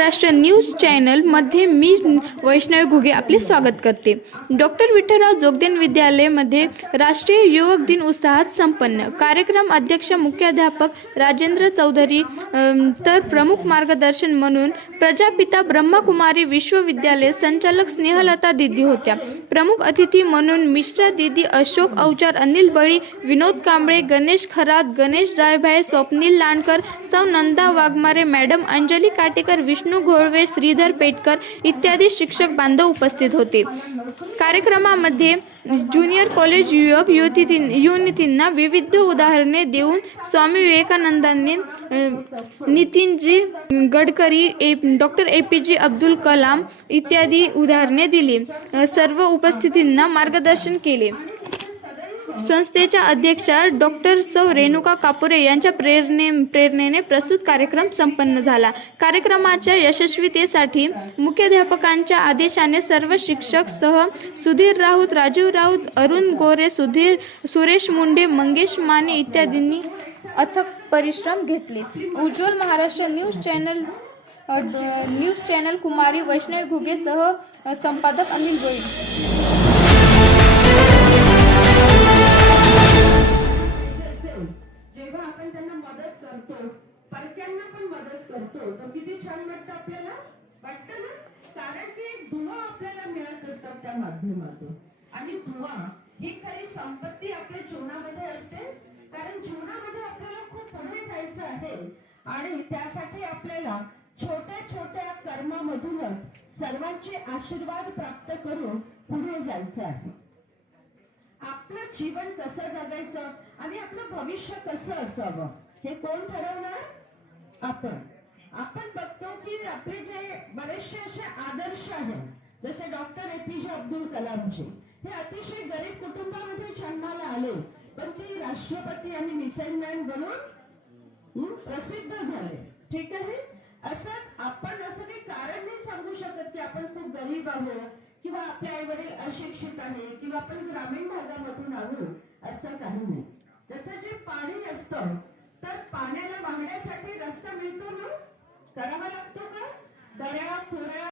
Maharashtra news channel मध्ये मी वैष्णवी घुगे आपले स्वागत करते। डॉक्टर विठ्ठलराव जोगदेन विद्यालय मध्ये राष्ट्रीय युवक दिन उत्साहात संपन्न। कार्यक्रम अध्यक्ष मुख्याध्यापक राजेंद्र चौधरी तर प्रमुख मार्गदर्शन म्हणून प्रजापिता ब्रह्मकुमारी विश्वविद्यालय संचालक स्नेहलता दीदी होत्या। प्रमुख अतिथी म्हणून मिश्रा दीदी, अशोक अवचार, अनिल बळी, विनोद कांबळे, गणेश खरात, गणेश जायभाये, स्वप्नील लांडकर, सौ नंदा वाघमारे मॅडम, अंजली काटेकर, विष्णू घोळवे, श्रीधर पेटकर इत्यादी शिक्षक बांधव उपस्थित होते। कार्यक्रमामध्ये ज्युनियर कॉलेज युवक युवतींना विविध उदाहरणे देऊन स्वामी विवेकानंदांनी, नितीनजी गडकरी, डॉक्टर APJ अब्दुल कलाम इत्यादी उदाहरणे दिली। सर्व उपस्थितांना मार्गदर्शन केले। संस्थेच्या अध्यक्षा डॉक्टर सौ रेणुका कापुरे यांच्या प्रेरणेने प्रस्तुत कार्यक्रम संपन्न झाला। कार्यक्रमाच्या यशस्वीतेसाठी मुख्याध्यापकांच्या आदेशाने सर्व शिक्षक सह सुधीर राऊत, राजीव राऊत, अरुण गोरे, सुरेश मुंडे, मंगेश माने इत्यादींनी अथक परिश्रम घेतले। उज्ज्वल महाराष्ट्र न्यूज चॅनल कुमारी वैष्णवी घुगे सह संपादक अनिल बळी। जेव्हा आपण त्यांना मदत करतो, परक्यांना पण मदत करतो, तर किती छान वाटतं आपल्याला, वाटतं ना? कारण की दुवा आपल्याला मिळत असतात त्या माध्यमातून, आणि दुवा ही खरी संपत्ती आपल्या जीवनामध्ये असते। कारण जीवनामध्ये आपल्याला खूप पुढे जायचं आहे आणि त्यासाठी आपल्याला छोट्या छोट्या कर्मामधूनच सर्वांचे आशीर्वाद प्राप्त करून पुढे जायचं आहे। आपलं जीवन कसं जगायचं आणि आपलं भविष्य कसं असावं हे कोण ठरवणार? आपण बघतो की आपले जे बरेचसे असे आदर्श आहेत, जसे डॉक्टर APJ अब्दुल कलामजी, हे अतिशय गरीब कुटुंबामध्ये जन्माला आले, पण ते राष्ट्रपती आणि मिसाईल मॅन बनून प्रसिद्ध झाले। ठीक आहे, असंच आपण असं काही कारण नाही सांगू शकत की आपण खूप गरीब आहोत किंवा आपले आई वडील अशिक्षित आहे किंवा आपण ग्रामीण भागामधून आहोत, असं काही नाही। जसं जे पाणी असतं, तर पाण्याला वाहण्यासाठी रस्ता मिळतो ना, करावा लागतो का? दऱ्या खोऱ्या